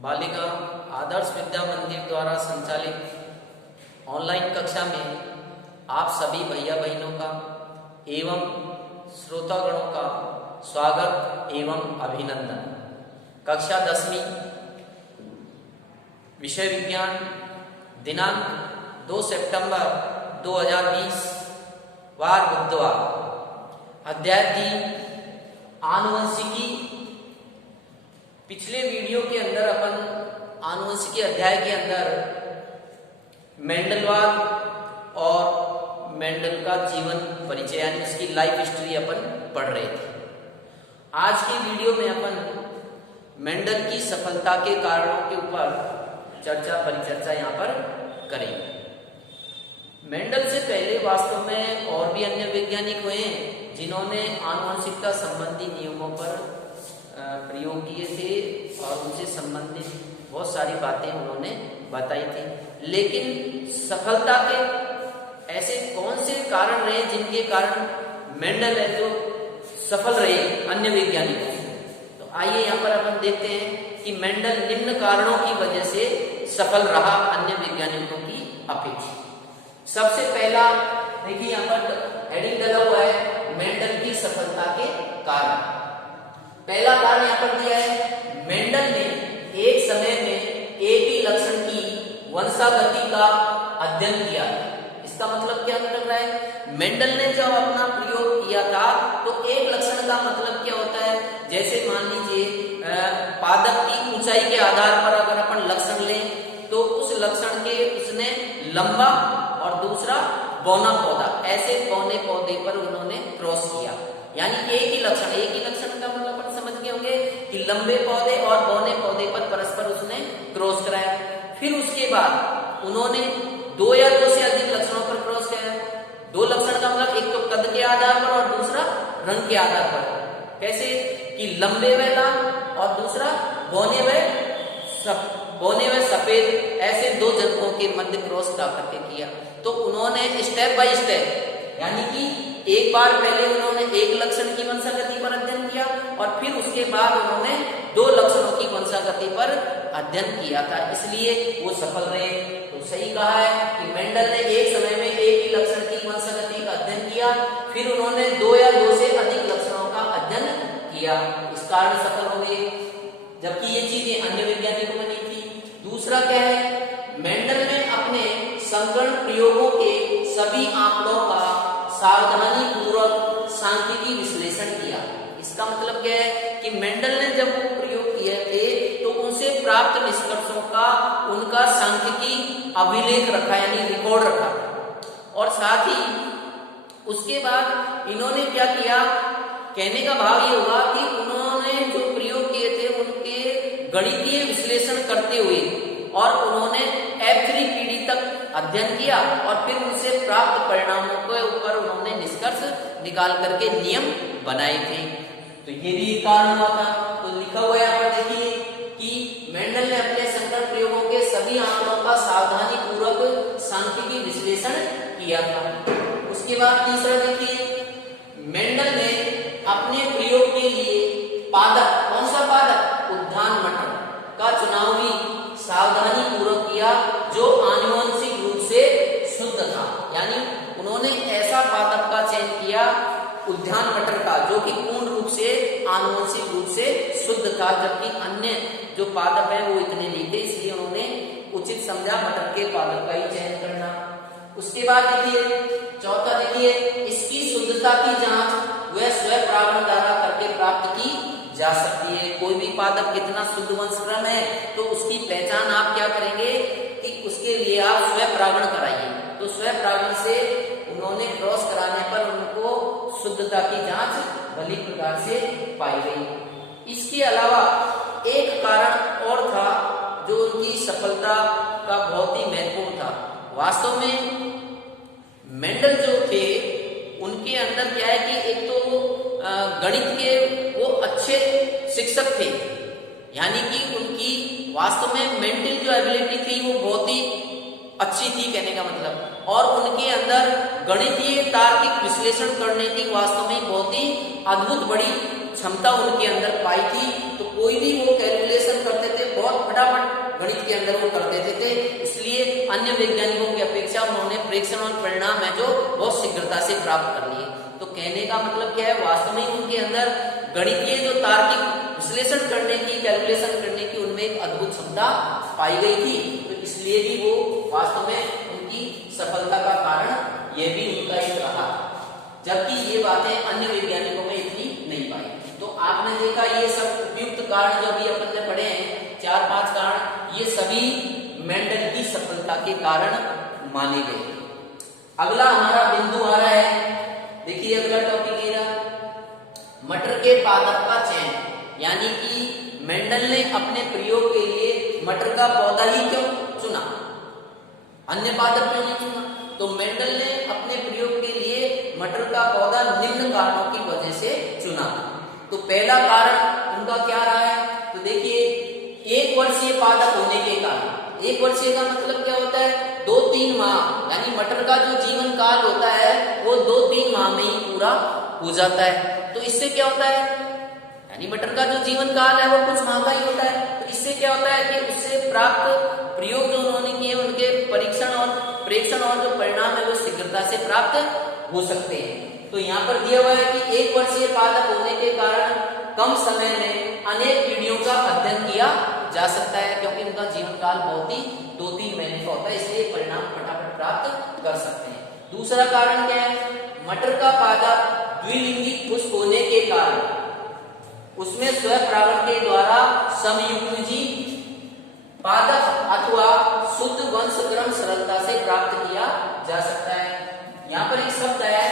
बालिका आदर्श विद्या मंदिर द्वारा संचालित ऑनलाइन कक्षा में आप सभी भैया बहनों का एवं श्रोतागणों का स्वागत एवं अभिनंदन। कक्षा 10वीं विषय विज्ञान दिनांक 2 सितंबर 2020 वार बुधवार। अध्याय 3 आनुवंशिकी। पिछले वीडियो के अंदर अपन आनुवंशिकी अध्याय के अंदर मेंडलवाद और मेंडल का जीवन परिचय यानी उसकी लाइफ हिस्ट्री अपन पढ़ रहे थे। आज की वीडियो में अपन मेंडल की सफलता के कारणों के ऊपर परिचर्चा यहाँ पर करेंगे। मेंडल से पहले वास्तव में और भी अन्य वैज्ञानिक हुए जिन्होंने आनुवंशिकता संबंधी नियमों पर प्रयोग किए थे और उनसे संबंधित बहुत सारी बातें उन्होंने बताई थी, लेकिन सफलता के ऐसे कौन से कारण रहे जिनके कारण मेंडल है जो सफल रहे अन्य वैज्ञानिकों से। तो आइए यहाँ पर अपन देखते हैं कि मेंडल निम्न कारणों की वजह से सफल रहा अन्य वैज्ञानिकों की अपेक्षा। सबसे पहला देखिए यहाँ पर हेडिंग डला हुआ है मेंडल की सफलता के कारण। पहला कारण यहाँ पर दिया है मेंडल ने एक समय में एक ही लक्षण की वंशागति का अध्ययन किया। इसका मतलब क्या लग रहा है? मेंडल ने जब अपना प्रयोग किया था तो एक लक्षण का मतलब क्या होता है? जैसे मान लीजिए पादप की ऊंचाई के आधार पर अगर अपन लक्षण लें तो उस लक्षण के उसने लंबा और दूसरा बौना पौधा, ऐसे बौने पौधे पर उन्होंने क्रॉस किया। यानी एक ही लक्षण का मतलब अपन समझ गए होंगे कि लंबे पौधे और बौने पौधे पर परस्पर उसने क्रॉस कराया। फिर उसके बाद उन्होंने 2 या 2 से अधिक लक्षणों पर क्रॉस कराया। 2 लक्षण का मतलब एक तो कद के आधार पर और दूसरा रंग के आधार पर। कैसे कि लंबे व लाल और दूसरा बौने व सफेद, ऐसे 2 जनकों के मध्य क्रॉस ला करके किया। तो उन्होंने स्टेप बाय स्टेप यानी कि एक बार पहले उन्होंने एक लक्षण की वंशागति पर अध्ययन किया और फिर उसके बाद उन्होंने 2 लक्षणों की वंशागति पर अध्ययन किया था, इसलिए वो सफल रहे। तो सही कहा है कि मेंडल ने एक समय में एक ही लक्षण की वंशागति का अध्ययन किया, फिर उन्होंने 2 या 2 से अधिक लक्षणों का अध्ययन किया, इस कारण सफल हो गए, जबकि ये चीजें अन्य वैज्ञानिकों में नहीं थी। दूसरा क्या है? मेंडल ने अपने संकरण प्रयोगों के सभी आंकड़ों का सावधानी पूर्वक सांख्यिकी विश्लेषण किया। इसका मतलब क्या है कि मेंडल ने जब वो प्रयोग किए थे तो उनसे प्राप्त निष्कर्षों का उनका सांख्यिकी अभिलेख रखा यानी रिकॉर्ड रखा। और साथ ही उसके बाद इन्होंने क्या किया, कहने का भाव ये हुआ कि उन्होंने जो प्रयोग किए थे उनके गणितीय विश्लेषण करते हुए और उन्होंने F3 पीढ़ी तक अध्ययन किया और फिर उनसे प्राप्त परिणामों के ऊपर उन्होंने निष्कर्ष निकाल करके नियम बनाए थे। तो ये भी कारण हुआ था। तो लिखा हुआ है यहाँ पर देखिए कि मेंडल ने अपने संकरण प्रयोगों के सभी आंकड़ों का सावधानी पूर्वक सांख्यिकी विश्लेषण किया था। उसके बाद तीसरा देखिए, मेंडल ने अपने प्रयोग के लिए पादप, कौन सा पादप? उद्यान मटर का चुनाव भी सावधानी पूर्वक किया जो आनुवंशिक रूप से शुद्ध था। यानी उन्होंने ऐसा पादप का चयन किया उद्यान मटर का जो कि पूर्ण रूप से आनुवंशिक रूप से शुद्ध था, जबकि अन्य जो पादप है वो इतने नहीं थे, इसलिए उन्होंने उचित समझा मटर के पादप का ही चयन करना। उसके बाद देखिए चौथा, देखिए इसकी शुद्धता की जांच वह स्वयं परागण द्वारा करके प्राप्त की जा सकती है। कोई भी पादप कितना शुद्ध वंशक्रम है तो उसकी पहचान आप क्या करेंगे कि उसके लिए आप स्वयं परागण कराइए। तो स्वयं परागण से उन्होंने क्रॉस कराने पर उनको शुद्धता की जांच भली प्रकार से पाई गई। इसके अलावा एक कारण और था जो उनकी सफलता का बहुत ही महत्वपूर्ण था। वास्तव में मेंडल जो थे उनके अंदर क्या है कि एक तो गणित के वो अच्छे शिक्षक थे, यानी कि उनकी वास्तव में मेंटल जो एबिलिटी थी वो बहुत ही अच्छी थी कहने का मतलब, और उनके अंदर गणितीय तार्किक विश्लेषण करने की वास्तव में बहुत ही अद्भुत बड़ी क्षमता उनके अंदर पाई थी। तो कोई भी वो कैलकुलेशन करते थे बहुत फटाफट गणित के अंदर वो कर देते थे। इसलिए अन्य वैज्ञानिकों की अपेक्षा उन्होंने प्रेक्षण और परिणाम है जो बहुत शीघ्रता से प्राप्त कर लिए। तो कहने का मतलब क्या है, वास्तव में उनके अंदर गणितीय जो तार्किक विश्लेषण करने की, कैलकुलेशन करने की उनमें एक अद्भुत क्षमता पाई गई थी। तो इसलिए भी वो वास्तव में उनकी सफलता का कारण ये भी उनका एक रहा, जबकि ये बातें अन्य वैज्ञानिकों में इतनी नहीं पाई। तो आपने देखा ये सब उपयुक्त कारण जो भी अपन ने पढ़े हैं, 4-5 कारण, ये सभी मेंडल की सफलता के कारण माने गए। अगला हमारा बिंदु आ रहा है, देखिए अगला टॉपिक ये रहा, मटर के पादप का चयन। यानी कि मेंडल ने अपने प्रयोग के लिए मटर का पौधा ही क्यों चुना, अन्य पादप क्यों नहीं चुना? तो मेंडल ने अपने प्रयोग के लिए मटर का पौधा निम्न कारणों की वजह से चुना। तो पहला कारण उनका क्या रहा है, तो देखिए 1 वर्षीय पादप होने के कारण। 1 वर्षीय का मतलब क्या होता है, 2-3 माह, यानी मटर का जो जीवन काल होता है वो 2-3 माह में ही पूरा हो जाता है। तो इससे क्या होता है, यानी मटर का जो जीवन काल है वो कुछ माह का ही होता है। तो इससे क्या होता है कि उससे प्राप्त प्रयोग जो उन्होंने किए, उनके परीक्षण और प्रेक्षण और जो परिणाम है वो शीघ्रता से प्राप्त हो सकते हैं। तो यहाँ पर दिया हुआ है कि 1 वर्षीय पादप होने के कारण कम समय में अनेक पीढ़ियों का अध्ययन किया जा सकता है, क्योंकि उनका जीवन काल बहुत ही 2-3 महीने का होता है, इसलिए परिणाम फटाफट प्राप्त कर सकते हैं। दूसरा कारण क्या है, मटर का पादप द्विलिंगी पुष्प होने के कारण उसमें स्वपरागण के द्वारा समयुग्मजी पादप अथवा शुद्ध वंशक्रम सरलता से प्राप्त किया जा सकता है। यहाँ पर एक शब्द है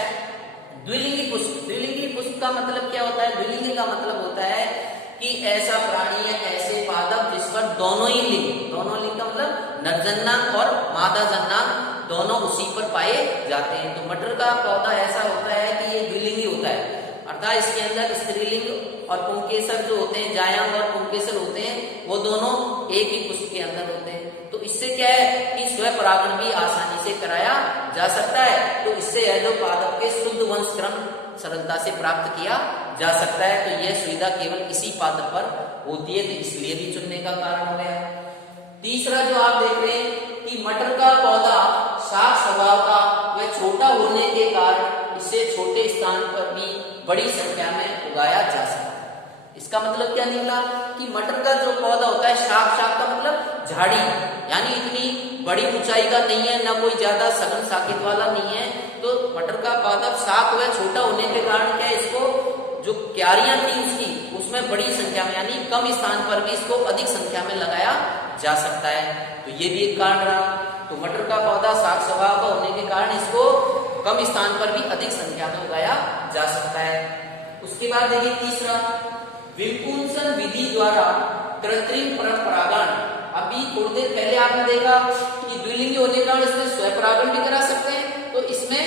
द्विलिंगी पुष्प। द्विलिंगी पुष्प का मतलब क्या होता है, द्विलिंगी का मतलब होता है कि ऐसा प्राणी है, ऐसे पादप जिस पर दोनों लिंग का मतलब नरजन्नांग और मादा जन्नांग दोनों उसी पर पाए जाते हैं। तो मटर का पौधा ऐसा होता है कि ये द्विलिंगी होता है, अर्थात इसके अंदर स्त्रीलिंग और पुंकेसर जो होते हैं, जायांग और पुंकेसर होते हैं, वो दोनों एक ही पुष्प के अंदर होते हैं। तो इससे क्या है कि स्वपरागण भी आसानी से कराया जा सकता है। तो इससे है जो पादप के शुद्ध वंशक्रम सरलता से प्राप्त किया जा सकता है। तो यह सुविधा केवल इसी पादप पर होती है, तो इसलिए भी चुनने का कारण हो गया। तीसरा जो आप देख रहे हैं कि मटर का पौधा शाक स्वभाव का व छोटा होने के कारण इसे छोटे स्थान पर भी बड़ी संख्या में उगाया जा सकता है। इसका मतलब क्या निकला कि मटर का जो पौधा होता है, शाक का मतलब झाड़ी, यानी इतनी बड़ी ऊंचाई का नहीं है, ना कोई ज्यादा सघन शाखित वाला नहीं है। तो मटर का पौधा शाक व छोटा होने के कारण क्या, इसको जो क्यारियां थी उसकी, उसमें बड़ी संख्या में, यानी कम स्थान पर भी इसको अधिक संख्या में लगाया जा सकता है। तो ये भी एक कारण रहा। तो मटर का पौधा शाक स्वभाव का होने के कारण इसको कम स्थान पर भी अधिक संख्या में उगाया जा सकता है। उसके बाद देखिए तीसरा, विपुंसन विधि द्वारा कृत्रिम परपरागण। अभी थोड़ी देर पहले आपने देखा कि द्विलिंगी होने के कारण इसमें स्वपरागण भी करा सकते हैं, तो इसमें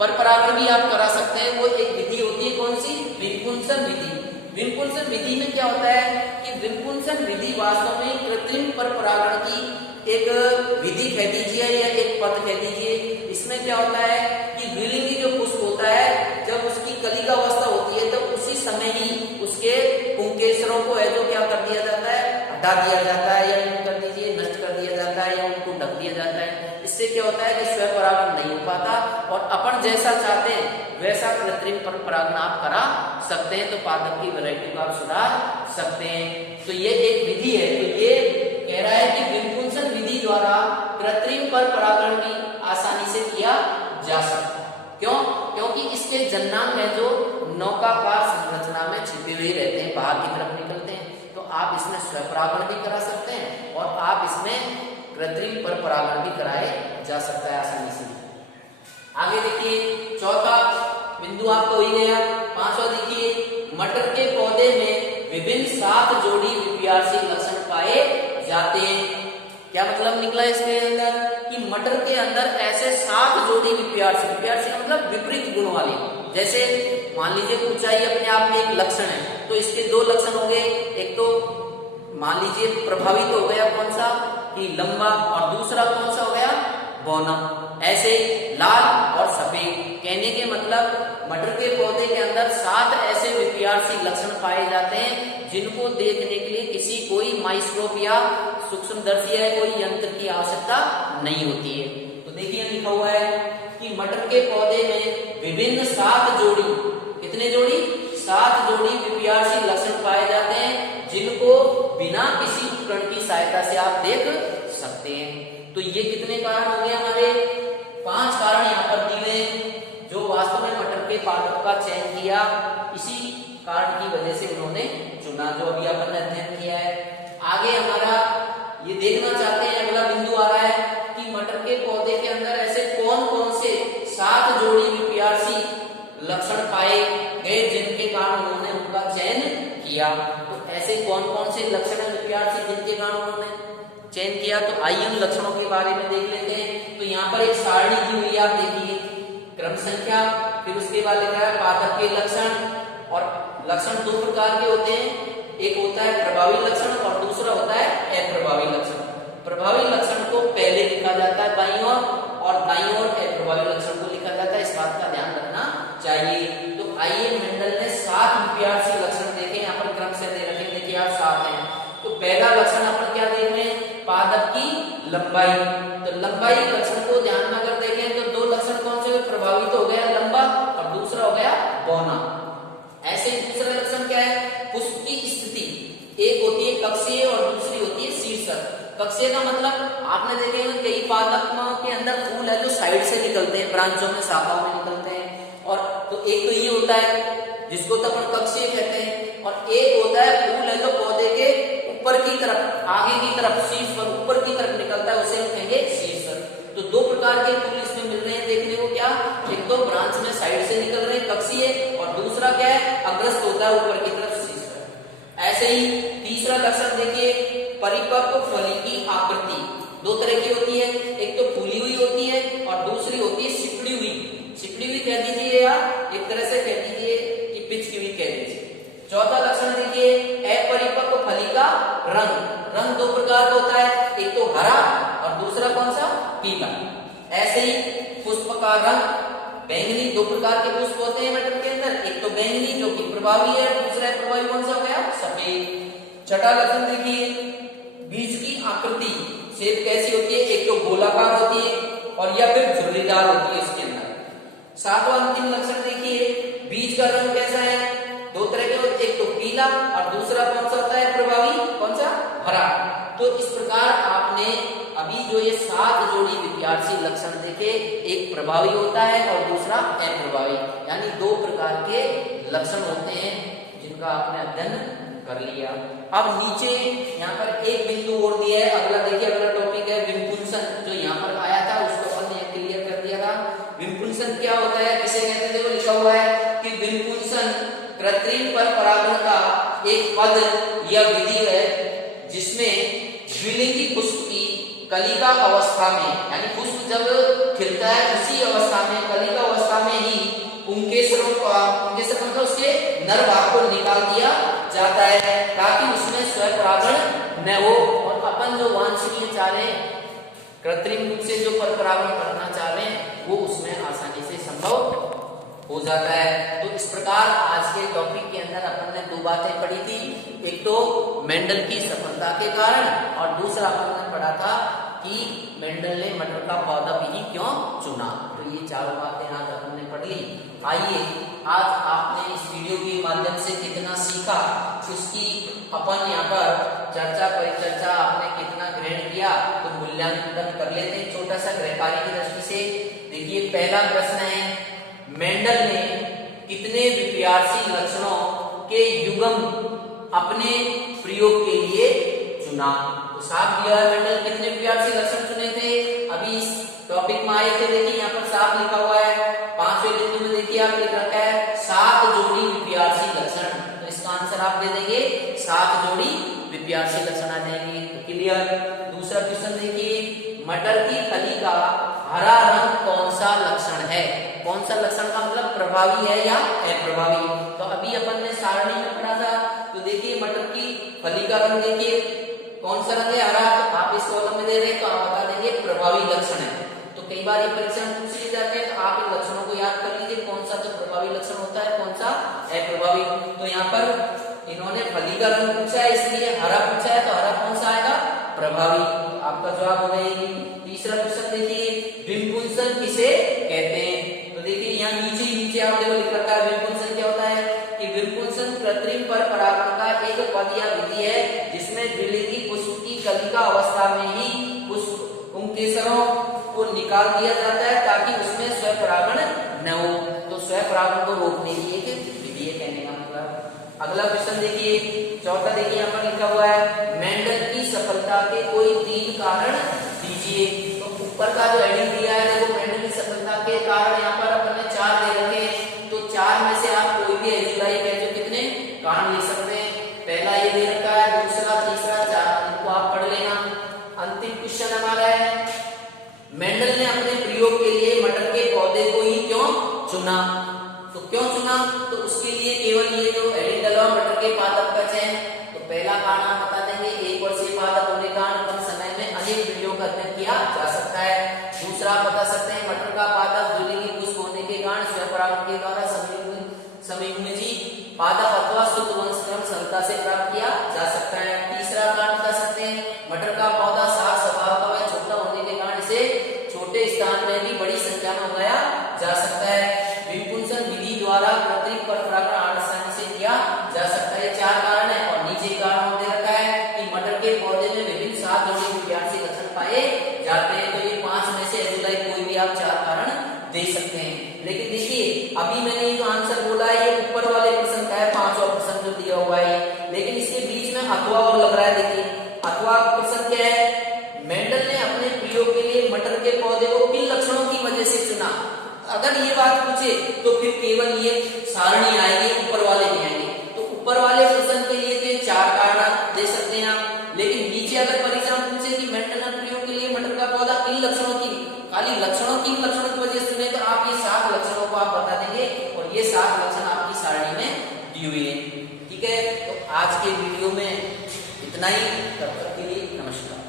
परपरागण भी आप करा सकते हैं। वो एक विधि होती है, कौन सी, विपुंसन विधि। विपुंसन विधि में क्या होता है कि विपुंसन विधि वास्तव में कृत्रिम परपरागण की एक विधि कह दीजिए या एक पद कह दीजिए। इसमें क्या होता है कि द्विलिंगी जो पुष्प होता है, जब उसकी कलिका अवस्था होती है, तो उसी समय ही उसके पुंकेसरों को है जो क्या कर दिया जाता है, हटा दिया जाता है, या कर दीजिए नष्ट कर दिया जाता है, या उनको ढक दिया जाता है। इससे क्या होता है कि स्वपरागण नहीं हो पाता, और अपन जैसा चाहते हैं वैसा कृत्रिम परपरागण आप करा सकते हैं। तो पादप की वैरायटी को आप सुधार सकते हैं। तो ये एक विधि है। तो ये कह रहा है कि विपुंसन विधि द्वारा कृत्रिम परपरागण भी आसानी से किया जा सकता है। क्यों? क्योंकि इसके जन्नांग है जो नौकाकार संरचना में छिपे हुए रहते हैं, बाहर की तरफ निकलते हैं। तो आप इसमें स्वपरागण भी करा सकते हैं और आप इसमें कृत्रिम परपरागण भी कराए जा सकता है आसानी से। आगे देखिए चौथा बिंदु आपको ही गया। पांचवा देखिए, मटर के पौधे में विभिन्न 7 जोड़ी विपयार्सी लक्षण पाए जाते हैं। क्या मतलब निकला इसके अंदर कि मटर के अंदर ऐसे 7 जोड़ी विपयार्सी का मतलब विपरीत गुण वाले, जैसे मान लीजिए ऊंचाई अपने आप में एक लक्षण है, तो इसके 2 लक्षण हो गए। एक तो मान लीजिए प्रभावित हो गया कौन सा कि लंबा, और दूसरा कौन सा हो गया, बौना। ऐसे लाल और सफेद, कहने के मतलब मटर के पौधे के अंदर 7 ऐसे विपयार्सी लक्षण पाए जाते हैं जिनको देखने के लिए किसी कोई माइक्रोस्कोप या सूक्ष्मदर्शी है कोई यंत्र की आवश्यकता नहीं होती है। तो देखिए लिखा हुआ है कि मटर के पौधे में विभिन्न 7 जोड़ी, कितने जोड़ी? 7 जोड़ी विपियार्सी लक्षण पाए जाते हैं जिनको बिना किसी उपकरण की सहायता से आप देख सकते हैं। तो ये कितने कारण हो गए हमारे? 5 कारण यहाँ पर दिए हुए जो वास्तव में मटर के पादप का चयन किया, इसी कारण की वजह से उन्होंने चुना, जो अभी अपन ने अध्ययन किया है। आगे हमारा ये देखना चाहते हैं, अगला बिंदु आ रहा है कि मटर के पौधे के अंदर ऐसे कौन कौन से 7 जोड़ी विपियार्सी लक्षण पाए गए जिनके कारण उन्होंने उनका चयन किया। तो ऐसे कौन कौन से लक्षण है विपियार्सी जिनके कारण उन्होंने चयन किया? तो आइए उन लक्षणों के बारे में देख लेते हैं। तो यहाँ पर एक सारणी दी हुई है, आप देखिए, क्रम संख्या, फिर उसके बाद लिखा है पादप के लक्षण। और लक्षण 2 प्रकार के होते हैं, एक होता है प्रभावी लक्षण और दूसरा होता है अप्रभावी लक्षण। प्रभावी लक्षण को पहले लिखा जाता है बाईं ओर और दाईं ओर अप्रभावी लक्षण को लिखा जाता है, इस बात का ध्यान रखना चाहिए। तो आइए मेंडल ने 7 विपियार्सी लक्षण देखे, यहाँ पर क्रम से दे रखे, देखिए आप 7 हैं। तो पहला लक्षण अपन क्या देख रहे हैं? पादप की लंबाई। तो लंबाई लक्षण को ध्यान में अगर देखें तो 2 लक्षण कौन से? प्रभावी तो हो गया लंबा और दूसरा हो गया बौना। ऐसे ही दूसरा लक्षण क्या है? पुष्प की स्थिति, एक होती है कक्षीय और दूसरी होती है शीर्षक। कक्षीय का मतलब आपने देखे हैं कई पादप के अंदर फूल है तो साइड से निकलते हैं, ब्रांचों में, शाखाओं में निकलते हैं। और तो एक तो ये होता है जिसको तो अपन कक्षीय कहते हैं, और एक होता है फूल है तो पौधे के ऊपर की तरफ, आगे की तरफ, शीर्ष पर ऊपर की तरफ निकलता है, उसे हम कहेंगे शीर्षक। तो 2 प्रकार के फूल इसमें मिल रहे हैं देखने को, क्या? एक तो ब्रांच में साइड से निकल रहे हैं कक्षीय, और दूसरा क्या है? अग्रस्त होता है ऊपर की तरफ, शीर्षक। ऐसे ही तीसरा लक्षण देखिए, परिपक्व फली की आकृति। 2 तरह की होती है, एक तो फूली हुई होती है और दूसरी होती है सिकुड़ी हुई। सिकुड़ी हुई कह दीजिए या एक तरह से कह दीजिए कि पिचकी हुई कह दीजिए। चौथा लक्षण देखिए, अपरिपक्व फली का रंग। रंग 2 प्रकार का होता है, एक तो हरा और दूसरा कौन सा? पीला। ऐसे ही पुष्प का रंग बैंगनी। 2 प्रकार के पुष्प होते हैं मटर के अंदर, एक तो बैंगनी जो कि प्रभावी है, दूसरा प्रभावी कौन सा हो गया? सफेद। छठा लक्षण देखिए, बीज की आकृति, शेप कैसी होती है? एक तो गोलाकार होती है और या फिर झुर्रीदार होती है इसके अंदर। सातवां अंतिम लक्षण देखिए, बीज का रंग कैसा है? 2 तरह के होते हैं, एक तो पीला और दूसरा कौन सा होता है प्रभावी? कौन सा? हरा। तो इस प्रकार आपने अभी जो ये 7 जोड़ी विपियार्सी लक्षण देखे, एक प्रभावी होता है और दूसरा अप्रभावी, यानी 2 प्रकार के लक्षण होते हैं जिनका आपने अध्ययन कर लिया। अब नीचे यहाँ पर एक बिंदु और दिया है, अगला देखिए, अगला टॉपिक है विमपुंसन। जो यहाँ पर आया था उसको अपन ने क्लियर कर दिया था। विमपुंसन क्या होता है, किसे कहते थे? वो लिखा हुआ है कि विमपुंसन कृत्रिम पर परागण का एक पद या विधि है जिसमें द्विलिंगी पुष्प की कलिका अवस्था में, यानी पुष्प जब खिलता है उसी अवस्था में, कलिका अवस्था में ही पुंकेसरों का, पुंकेसर मतलब उसके नर भाग को निकाल दिया जाता है ताकि उसमें स्वपरागण न हो, और अपन जो वांछनीय चाह रहे हैं, कृत्रिम रूप से जो पर परागण करना चाह रहे हैं, वो उसमें आसानी से संभव हो जाता है। तो इस प्रकार आज के टॉपिक के अंदर अपन ने 2 बातें पढ़ी थी, एक तो मेंडल की सफलता के कारण और दूसरा अपन ने पढ़ा था कि मेंडल ने मटर का पौधा भी क्यों चुना। तो ये 4 बातें आज अपन ने पढ़ ली। आइए आज आपने इस वीडियो के माध्यम से कितना सीखा, उसकी अपन यहाँ पर चर्चा परिचर्चा आपने कितना ग्रहण किया, तो मूल्यांकन कर लेते हैं छोटा सा गृहकार्य की दृष्टि से। देखिए पहला प्रश्न है, मेंडल ने कितने विपियार्सी लक्षणों के युग्म अपने प्रयोग के लिए चुना? तो साफ दिया है, मेंडल कितने विपियार्सी लक्षण चुने थे, अभी इस टॉपिक में आए थे। देखिए यहाँ पर साफ लिखा हुआ है, 5वें बिंदु में देखिए आप लिख रखा है 7 जोड़ी विपियार्सी लक्षण। तो इसका आंसर आप दे देंगे 7 जोड़ी विपियार्सी लक्षण आ जाएंगे। तो क्लियर। दूसरा क्वेश्चन देखिए, मटर की फली का हरा रंग कौन सा लक्षण है? कौन सा लक्षण का मतलब प्रभावी है या अप्रभावी? तो अभी अपन ने सारणी में पढ़ा था। तो देखिए मटर की फली का रंग देखिए कौन सा रंग है? हरा। तो आप इस कॉलम में दे रहे हैं तो आप बता देंगे प्रभावी लक्षण है। तो कई बार ये परीक्षा में पूछ लिए जाते हैं, तो आप इन लक्षणों को याद कर लीजिए, कौन सा तो प्रभावी लक्षण होता है, कौन सा अप्रभावी। तो यहाँ पर इन्होंने फली का रंग पूछा है, इसलिए हरा पूछा है, तो हरा प्रक्रिया विधि है जिसमें द्विलिंगी पुष्प की कलिका अवस्था में ही पुष्प पुंकेसरों को निकाल दिया जाता है ताकि उसमें स्वपरागण न हो। तो स्वपरागण को रोकने की एक विधि है कहने का मतलब। अगला क्वेश्चन देखिए, चौथा देखिए यहाँ पर लिखा हुआ है मेंडल की सफलता के कोई 3 कारण दीजिए। तो ऊपर का जो हेडिंग दिया है देखो, मेंडल की सफलता के कारण यहाँ पर अपन ने 4 दे रखे हैं। तो 4 में से आप कोई भी एजुलाई है जो कितने कारण लिख सकते हैं। पहला ये दे रखा है, दूसरा, तीसरा, 4, इनको आप पढ़ लेना। अंतिम क्वेश्चन हमारा है मेंडल ने अपने प्रयोग के लिए मटर के पौधे को ही क्यों चुना। तो क्यों चुना, तो उसके लिए केवल ये जो हेडिंग डलवा मटर के पादप का चयन। तो पहला कारण आप बता देंगे, एक वर्षीय पादप होने का कम समय में अनेक वीडियो का अध्ययन किया जा सकता है। दूसरा आप बता सकते हैं मटर का पादप द्विलिंगी पुष्प होने के कारण स्वपरागण के द्वारा संयुग्मजी पादप अथवा शुद्ध वंशक्रम सरलता से प्राप्त किया जा सकता है। तीसरा कारण बता सकते हैं मटर का पौधा साफ स्वभाव का व छोटा होने के कारण इसे छोटे स्थान में भी बड़ी संख्या में उगाया जा सकता है। विपुंसन विधि द्वारा कृत्रिम परागण आसानी से किया जा सकता है। 4 कारण है और नीचे कारण दे रखा है कि मटर के पौधे में विभिन्न 7 जोड़ी विज्ञान से लक्षण पाए जाते हैं। तो ये 5 में से एजुलाई कोई भी आप 4 कारण दे सकते हैं। लेकिन देखिए अभी मैंने जो आंसर बोला है ये ऊपर वाले प्रश्न का है, 5वां प्रश्न जो दिया हुआ है, लेकिन इसके बीच में अथवा और लग रहा है। देखिए अथवा प्रश्न क्या है, मेंडल ने अपने प्रयोग के लिए मटर के पौधे को किन लक्षणों की वजह से चुना। अगर ये बात पूछे तो फिर केवल ये सारणी आएगी, ऊपर वाले नहीं आएंगे। तो ऊपर वाले प्रश्न के लिए तो 4 कारण दे सकते हैं आप, लेकिन नीचे अगर परीक्षा में पूछे कि मेंडल ने प्रयोग के लिए मटर का पौधा किन लक्षणों की, खाली लक्षणों की वजह से चुने, तो आप ये 7 लक्षणों को आप बता देंगे और ये 7 लक्षण आपकी सारणी में दी हुई है। ठीक है, तो आज के वीडियो में इतना ही, तब तक के लिए नमस्कार।